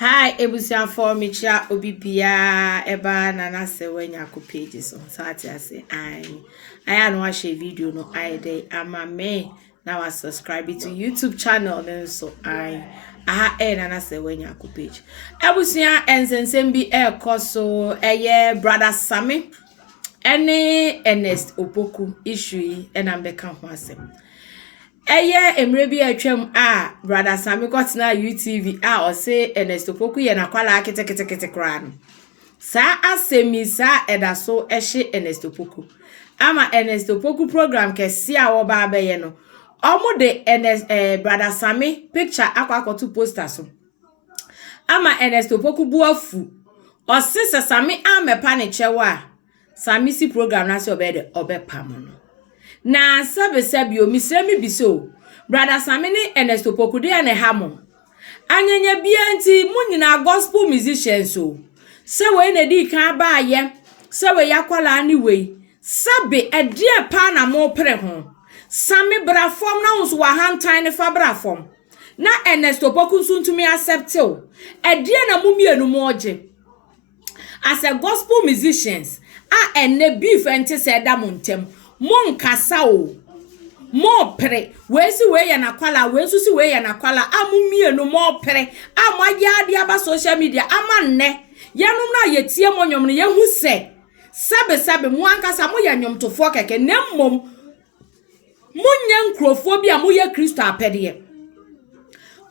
Hi, ebusia for Micha Obipia Eba Nana Sewenya ko pages on Saturday. I no watch a video no I day ama me now I subscribe to YouTube channel then so I Nana Sewenya ko page. Ebusia ensensem bi so brother Sammy Ernest Opoku issue and am beka ho asem. Emre bi atwam brother Sammy got na UTV or say Ernest Opoku ye na kwala kete kra no sa asemi sa edaso ehye Ernest Opoku ama Ernest Opoku program kesi a wo ba be ye no omo de brother Sammy picture akwakoto poster so ama Ernest Opoku bu afu o se Sammy amepa ne chewa Sammy si program na se obepam no na sabe misemi biso brother Sammy ni Ernest Opoku de na hamo anyanya bia nti munyina gospel musicians so se we na di kan ba ye se we yakwala ni we sabe ade pa na mo pre ho Sammy bra form na unso wa hantan ne fa bra form na Ernest Opoku suntumi accept o ade na mumienu mo oje as a gospel musicians enne beef ente se da montem mon kasa o mo pere wesi we ya na kwala wesu si we ya na kwala amumienu mo pere amagya dia ba social media amanne yanum na yetie monyom ne yehu se sabe mo ankasa mo ya nyomtofo keke nemmom munye nkrofo bia mo ye Kristo apede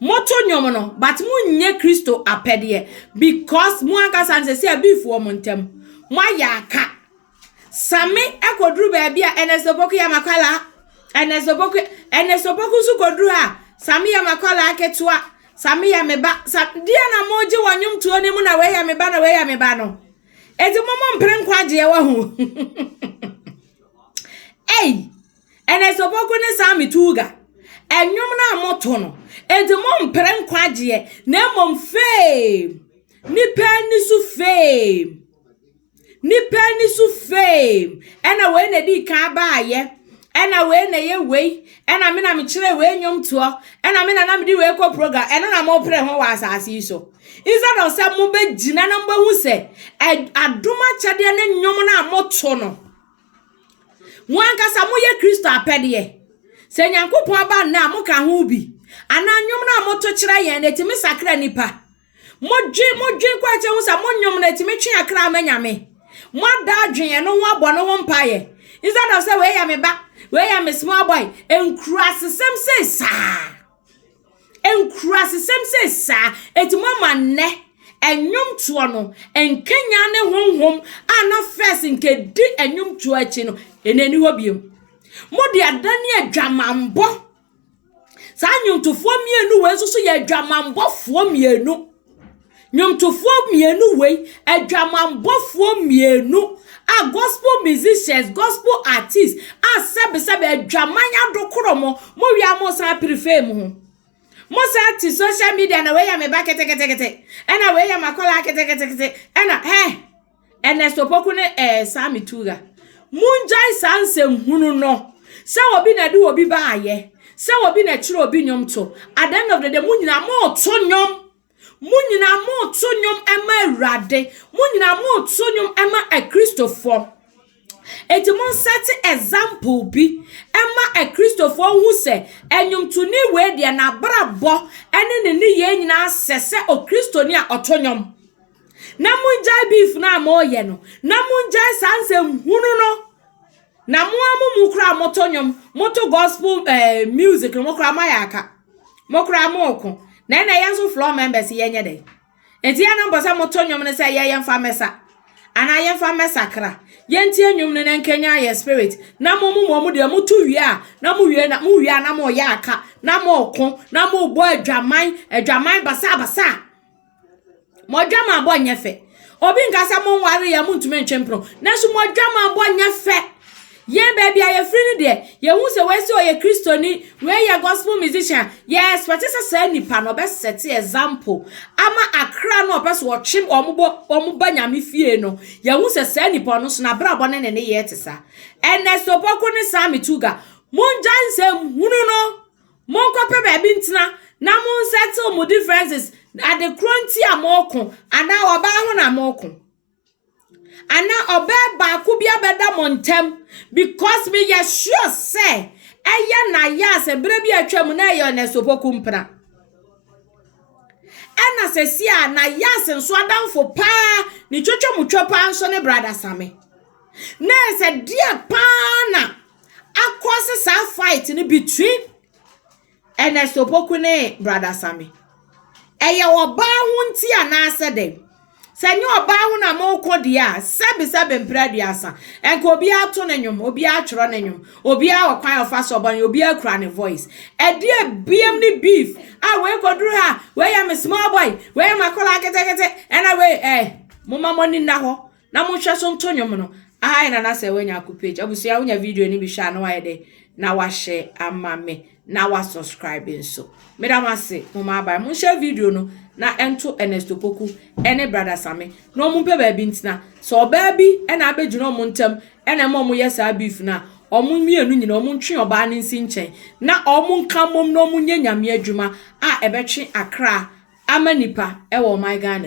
moto nyom no but munye Kristo apede because mo ankasa nse se beef wo montem mo ya aka Sammy ekodru ba bia Ernest Opoku ya makwala Ernest Opoku su kodru ha Sammy ya makwala aketua Sammy ya meba dia na moji wanyum tuo ni mu na we ya meba no eti momo mpre nkwaje wa hu Ernest Opoku ni Sammy tuga enyum na moto no eti mo mpre nkwaje na mom fame nipa ni su fame ena we na di kan ba ye ena we na ye we ena me na me kire we nyom to ena me na me di we ko program ena na mo pre ho wa asase so instead of say mo be gina na mba hu se adoma chade na nyom na moto no mo ankasa mo ye Kristo apede se nyankopon aba na mo ka ho bi ana nyom na moto kire ye na timi sakra nipa mo dwe kwa che hu sa mo nyom na timi twe akra amanyame Mwada adwen no ho abono ho mpaye instead of say we ya me ba we ya me small boy enkrasesem say sa etimama ne enyum tuo no enkenya ne honhom ana first nke di enyum tuo achi no enani ho biem modi adane adwamambo sa nyumtofo mienu we so ye adwamambo fo mienu nyomtofo mienu we adwamambofo mienu gospel musicians gospel artists sabe adwamanya dokoromo mo wia mo sa prefer mu mo sa ti social media na we ya me ba kete ena we ya makola kete ena Ernest Opoku ne Sammy Tuga munjai sansem hunu no se obi na di obi ba aye se obi na chiro obi nyomto at the end of the day munyina mo to nyom munyina mo to nyom ema rade munyina mo to nyom ema a Christopher eti mon set example bi ema a Christopher hu se enyum to ni we dia na brabo ene ne ye nyina sese o Christo ni a otonyom na munjai beef na mo ye no na munjai sansem hunu no na mo amu kra motonyom moto gospel music mo kra mayaka mo kra moko na yenso floor members yenye dey enti ana mbosa motonyom ne say ye yemfa mesa ana yemfa mesa kra yenti enyum ne nkenya ye spirit na mo de mutu wie a na mo wie na mo ya aka na mo ko na mo bo adwaman basa mo dwama bo nyefe obi nkasa mo nware ya muntume ntwempro na so mo dwama bo nyefe ye baby aye free ni de ye hu se we se o ye Kristoni we ye gospel musician yes what is say nipa no be set example ama akra no person wo twem omuba nyame fie no ye hu se say nipa no so na brabo ne ye tesa Ernest Opoku ne Sammy Tuga monjan se hunu no monko pe baby ntina na mon settle mo differences ade kronti amoko ana oba ho na amoko ana oba ba ku bia beda montem because me ya sure say eye na ya se bre bi atwam na ye ne sopoku mpra ena se si a na ya se nso adamfo pa ni twetwe mutwo pa nso ne brother Same na se dia pa na akose sa fight ni between ena sopoku ne brother Same eye oba hu nti ana ase dem senye oba hu na moko dia sebe mpradiasa enko obi ato ne nwom obi atworo ne nwom obi a wakwan ofa so ban obi akura ne voice e dia biem ni beef we koduru ha we am small boy we am akola kete ena we mama money na ho na mo hwe so nto nwom no na se we nya page abusia wonya video ni bi sha na wa de na wa share amame na wa subscribe so medama se mama ba mo share video no na ento Ernest Opoku ene brother Same no mu pe ba bi ntina so ba bi ena abegino mu ntem ena mo yesa beef na omu mienu nyina omu ntwe oba ne nsi nchen na omu nka mom no mu nya nyame adwuma a ebetwe Accra amanipa e wo my Ghana